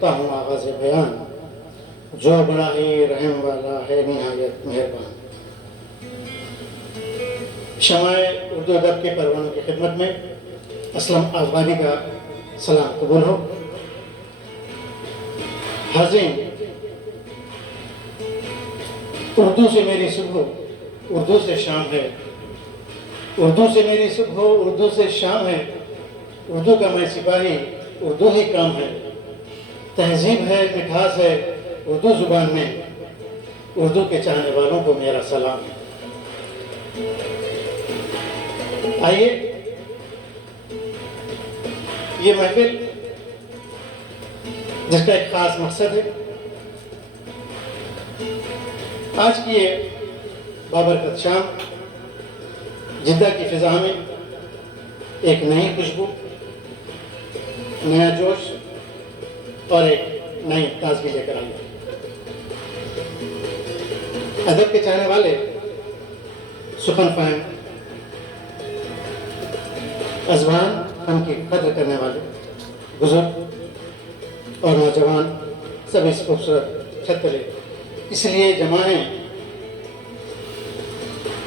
کرتا ہوں آغاز بیان، جو بڑا ہی رحم والا ہے نہایت مہربان۔ شمع اردو ادب کے پروانوں کی خدمت میں اسلم افغانی کا سلام قبول ہو۔ حاضرین، اردو سے میری صبح اردو سے شام ہے، اردو سے میری صبح اردو سے شام ہے، اردو کا میں سپاہی اردو ہی کام ہے، تہذیب ہے مٹھاس ہے اردو زبان میں، اردو کے چاہنے والوں کو میرا سلام ہے۔ آئیے یہ محفل جس کا ایک خاص مقصد ہے، آج کی یہ بابرکت شام جدہ کی فضا میں ایک نئی خوشبو، نیا جوش اور ایک نئی تازگی لے کر آئی ہے۔ ادب کے چاہنے والے، سخن فہم، اذہان فن کی قدر کرنے والے بزرگ اور نوجوان سب اس خوبصورت چھت تلے اس لیے جمع ہیں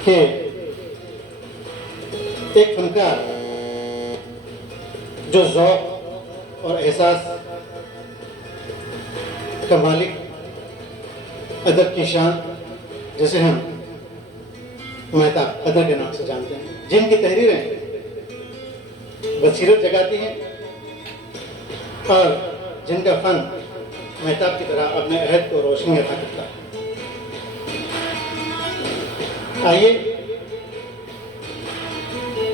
کہ ایک فنکار جو ذوق اور احساس کا مالک، ادب کی شان جسے ہم مہتاب قدر کے نام سے جانتے ہیں، جن کی تحریریں بصیرت جگاتی ہیں اور جن کا فن مہتاب کی طرح اپنے عہد کو روشنی عطا کرتا ہے۔ آئیے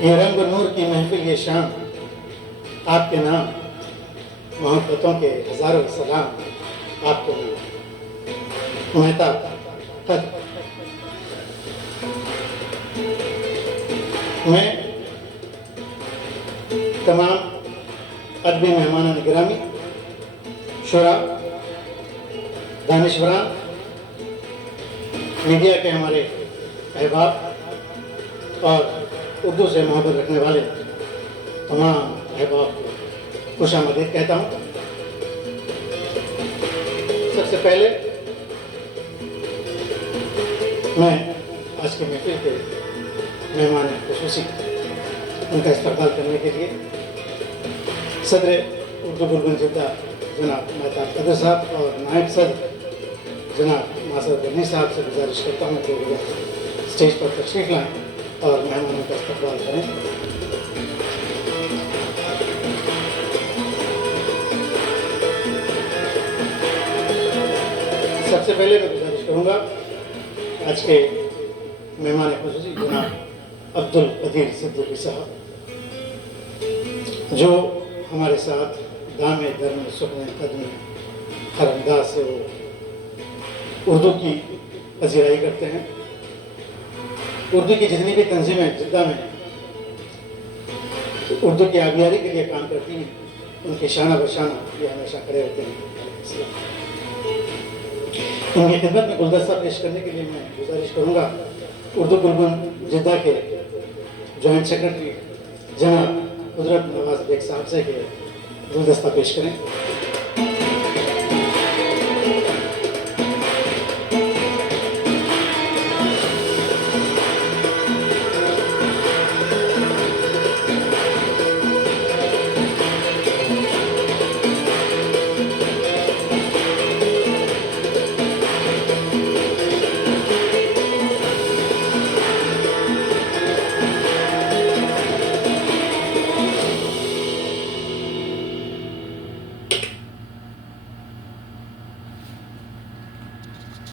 یہ رنگ و نور کی محفل، یہ شام آپ کے نام، محبتوں کے ہزاروں سلام آپ کو نام، مہتاب قدر۔ میں تمام ادبی مہمانان گرامی، شعراء، دانشوران، میڈیا کے ہمارے احباب اور اردو سے محبت رکھنے والے تمام احباب کو خوش آمدید کہتا ہوں۔ سب سے پہلے میں آج کے محفل کے مہمان خصوصی ان کا استقبال کرنے کے لیے صدر اردو گلبن جدہ جناب مہتاب قدر صاحب اور نائب صدر جناب ناصر غنی صاحب سے گزارش کرتا ہوں کہ وہ اسٹیج پر تشریف لائیں اور مہمانوں کا استقبال کریں۔ سب سے پہلے میں گزارش کروں گا آج کے مہمان خصوصی جناب عبدالقدیر صدیقی صاحب، جو ہمارے ساتھ دام درم سخن قدم ہر انداز سے وہ اردو کی پذیرائی کرتے ہیں۔ اردو کی جتنی بھی تنظیمیں جدہ میں اردو کی آبیاری کے لیے کام کرتی ہیں، ان کے شانہ بشانہ یہ ہمیشہ کھڑے ہوتے ہیں۔ ان کی خدمت میں گلدستہ پیش کرنے کے لیے میں گزارش کروں گا اردو گلبن جدہ کے جوائنٹ سیکرٹری جناب قدرت نواز بیگ صاحب سے کہ گلدستہ پیش کریں۔